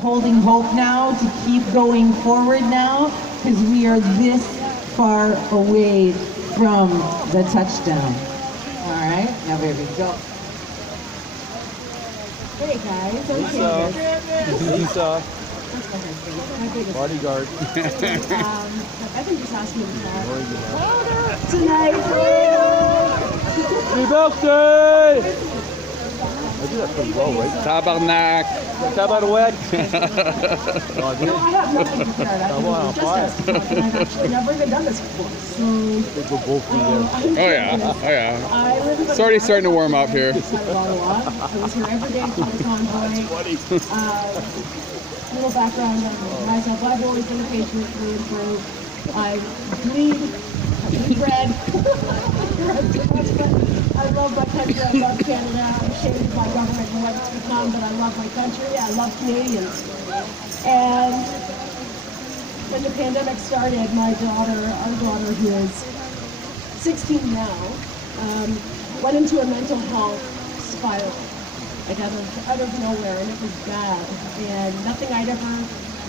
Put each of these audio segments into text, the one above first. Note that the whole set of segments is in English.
Holding hope now to keep going forward now because we are this far away from the touchdown. All right, now here we go. Hey guys, I'm Lisa. That's my husband, my biggest Bodyguard. I've been just asking him tonight. Happy birthday! I do that pretty well, right? Tabarnak! Tabarouette! No, I have nothing prepared. I've just asked him. I've actually never even done this before. So, both be there. Oh yeah, oh yeah. I live in It's already starting to warm up here. I was here every day for the convoy. Little background on myself. I've always been a patriot through and through. I bleed red. I love my country. I love Canada. I'm ashamed of my government and what it's become, but I love my country. I love Canadians. And when the pandemic started, our daughter, who is 16 now, went into a mental health spiral. Like out of nowhere, and it was bad. And nothing I'd ever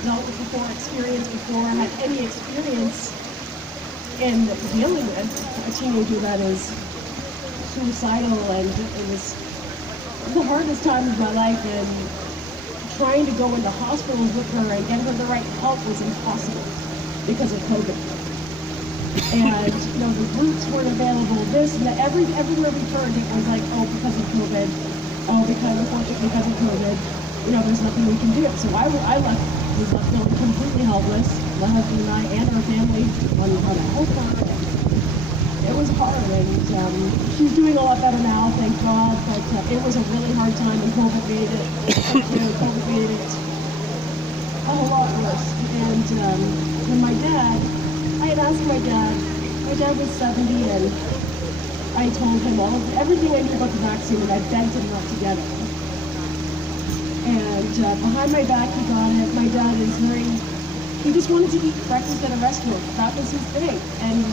dealt with before, experienced before, had any experience in dealing with a teenager that is suicidal, and it was the hardest time of my life, and trying to go into hospitals with her and get her the right help was impossible because of COVID. And the routes weren't available, this and that, everywhere we turned it was like, oh, because of COVID. Oh, unfortunately, because of COVID, there's nothing we can do. So I was left feeling completely helpless. My husband and I and our family on how to help her. It was hard, and she's doing a lot better now, thank God. But it was a really hard time, and COVID made it. COVID made it a lot worse. And when I had asked my dad. My dad was 70, and I told him everything I knew about the vaccine, and I begged him not to get it. And behind my back, he got it. My dad is he just wanted to eat breakfast at a restaurant. That was his thing. And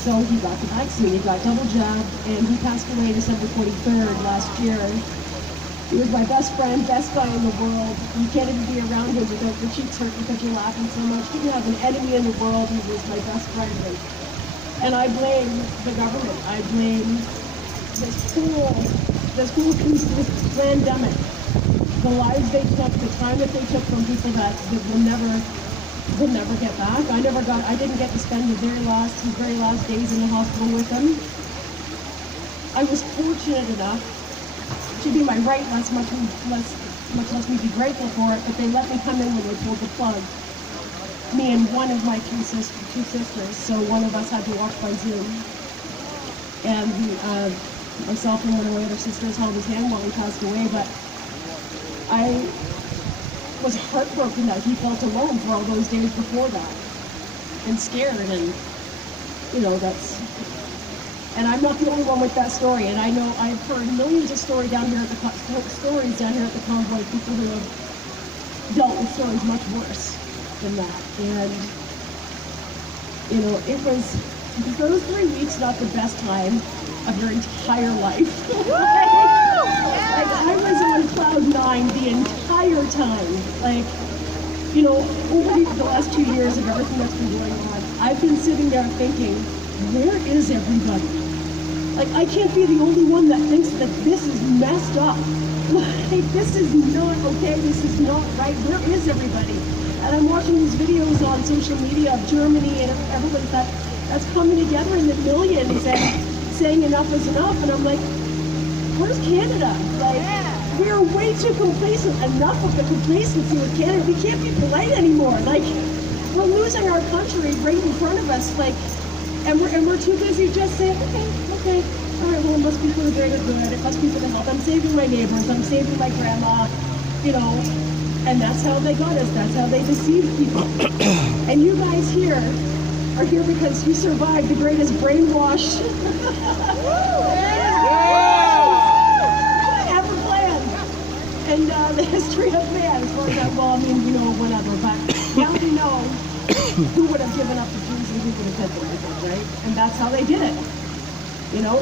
so he got the vaccine. He got double jabbed, and he passed away December 23rd last year. He was my best friend, best guy in the world. You can't even be around him without your cheeks hurt because you're laughing so much. He didn't have an enemy in the world. He was my best friend. And I blame the government. I blame this whole pandemic. The lives they took, the time that they took from people that will never get back. I didn't get to spend his very last days in the hospital with him. I was fortunate enough to be my right, much less me be grateful for it, but they let me come in when they pulled the plug. Me and one of my two sisters, so one of us had to watch by Zoom. And myself and one of my other sisters held his hand while he passed away, but I was heartbroken that he felt alone for all those days before that, and scared, and and I'm not the only one with that story, and I know I've heard millions of stories down here at the convoy, people who have dealt with stories much worse than that. And it was those 3 weeks not the best time of your entire life. Like I was on cloud 9 the entire time. Over the last 2 years of everything that's been going on, I've been sitting there thinking, where is everybody? Like, I can't be the only one that thinks that this is messed up. Like, this is not okay, this is not right. Where is everybody? And I'm watching these videos on social media of Germany and everybody that's coming together in the millions and saying enough is enough. And I'm like, where's Canada? Like, we're way too complacent. Enough of the complacency with Canada. We can't be polite anymore. Like, we're losing our country right in front of us. Like, and we're too busy just saying, okay, all right, well, it must be for the greater good. It must be for the health. I'm saving my neighbors. I'm saving my grandma, and that's how they got us. That's how they deceived people. And you guys here are here because you survived the greatest brainwash ever planned in the history of man. As far as whatever. But now we know who would have given up the Jews and who would have said everything, right? And that's how they did it.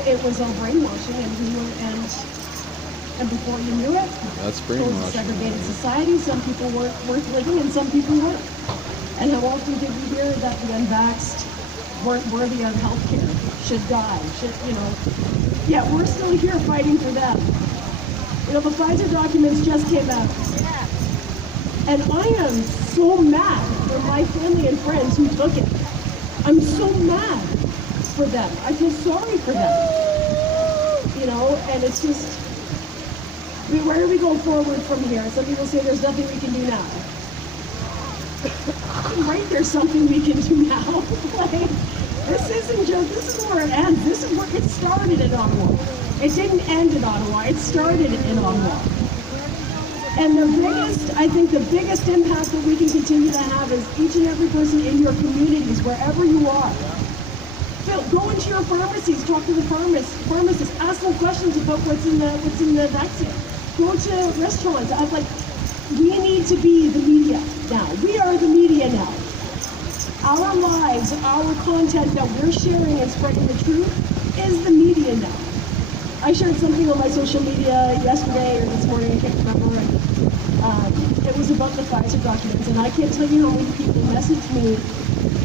It was all brainwashing, and And before you knew it, That's it was a brainwashing. segregated society. Some people weren't worth living and some people weren't. And how often did we hear that the unvaxxed weren't worthy of health care, should die, yeah, we're still here fighting for them. The Pfizer documents just came out. And I am so mad for my family and friends who took it. I'm so mad for them. I feel sorry for them. And it's just, where do we go forward from here? Some people say there's nothing we can do now. Right, there's something we can do now. This is where it ends. This is where it started in Ottawa. It didn't end in Ottawa, it started in Ottawa. And I think the biggest impact that we can continue to have is each and every person in your communities, wherever you are. Go into your pharmacies, talk to the pharmacists, ask them questions about what's in the vaccine. Go to restaurants. We need to be the media now. We are the media now. Our lives, our content that we're sharing and spreading the truth is the media now. I shared something on my social media yesterday or this morning, I can't remember. It was about the Pfizer documents, and I can't tell you how many people messaged me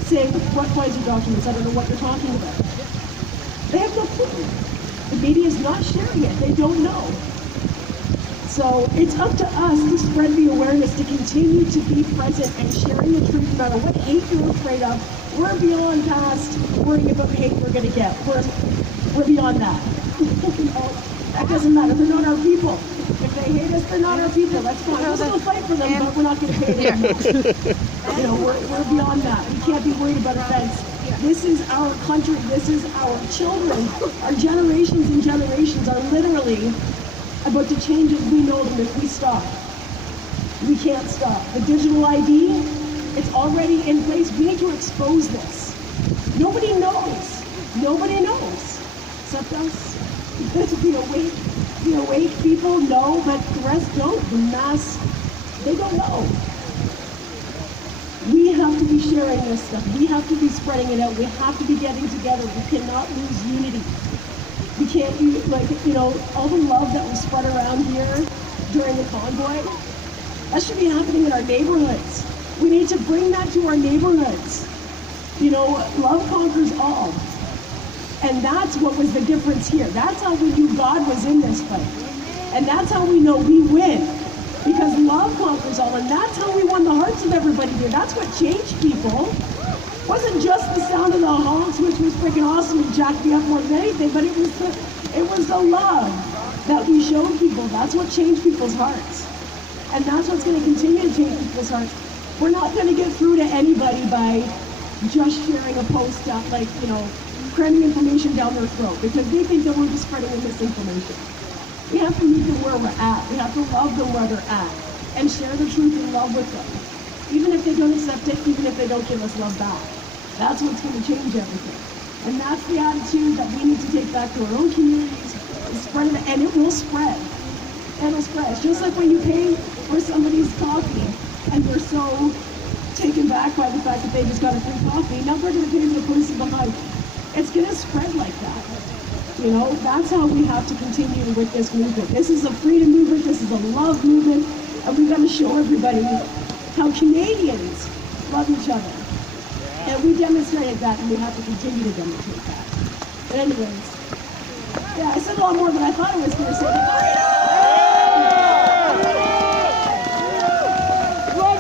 saying, what Pfizer documents? I don't know what you're talking about. They have no clue. The media is not sharing it. They don't know. So it's up to us to spread the awareness, to continue to be present and sharing the truth no matter what hate you're afraid of. We're beyond past worrying about the hate we're going to get. We're beyond that. That doesn't matter. They're not our people. If they hate us, they're not our people. That's fine. We'll still fight for them, but we're not going to pay them. We're beyond that. We can't be worried about offense. This is our country. This is our children. Our generations and generations are literally about to change as we know them if we stop. We can't stop. The digital ID, it's already in place. We need to expose this. Nobody knows. Nobody knows. Except us. The awake people know, but the rest don't. The mass, they don't know. We have to be sharing this stuff. We have to be spreading it out. We have to be getting together. We cannot lose unity. We can't use, all the love that was spread around here during the convoy, that should be happening in our neighborhoods. We need to bring that to our neighborhoods. Love conquers all. And that's what was the difference here. That's how we knew God was in this fight. And that's how we know we win. Because love conquers all. And that's how we won the hearts of everybody here. That's what changed people. It wasn't just the sound of the honks, which was freaking awesome and jacked me up more than anything, but it was the love that we showed people. That's what changed people's hearts. And that's what's going to continue to change people's hearts. We're not going to get through to anybody by just sharing a post up, cramming information down their throat, because they think that we're just spreading misinformation. We have to meet them where we're at. We have to love them where they're at and share the truth and love with them. Even if they don't accept it, even if they don't give us love back. That's what's going to change everything. And that's the attitude that we need to take back to our own communities, spread it, and it will spread. It'll spread. It's just like when you pay for somebody's coffee and they're so taken back by the fact that they just got a free coffee. Now they're going to pay for the person behind. It's going to spread like that. That's how we have to continue with this movement. This is a freedom movement. This is a love movement. And we've got to show everybody how Canadians love each other. And we demonstrated that, and we have to continue to demonstrate that. But anyways, yeah, I said a lot more than I thought I was going to say.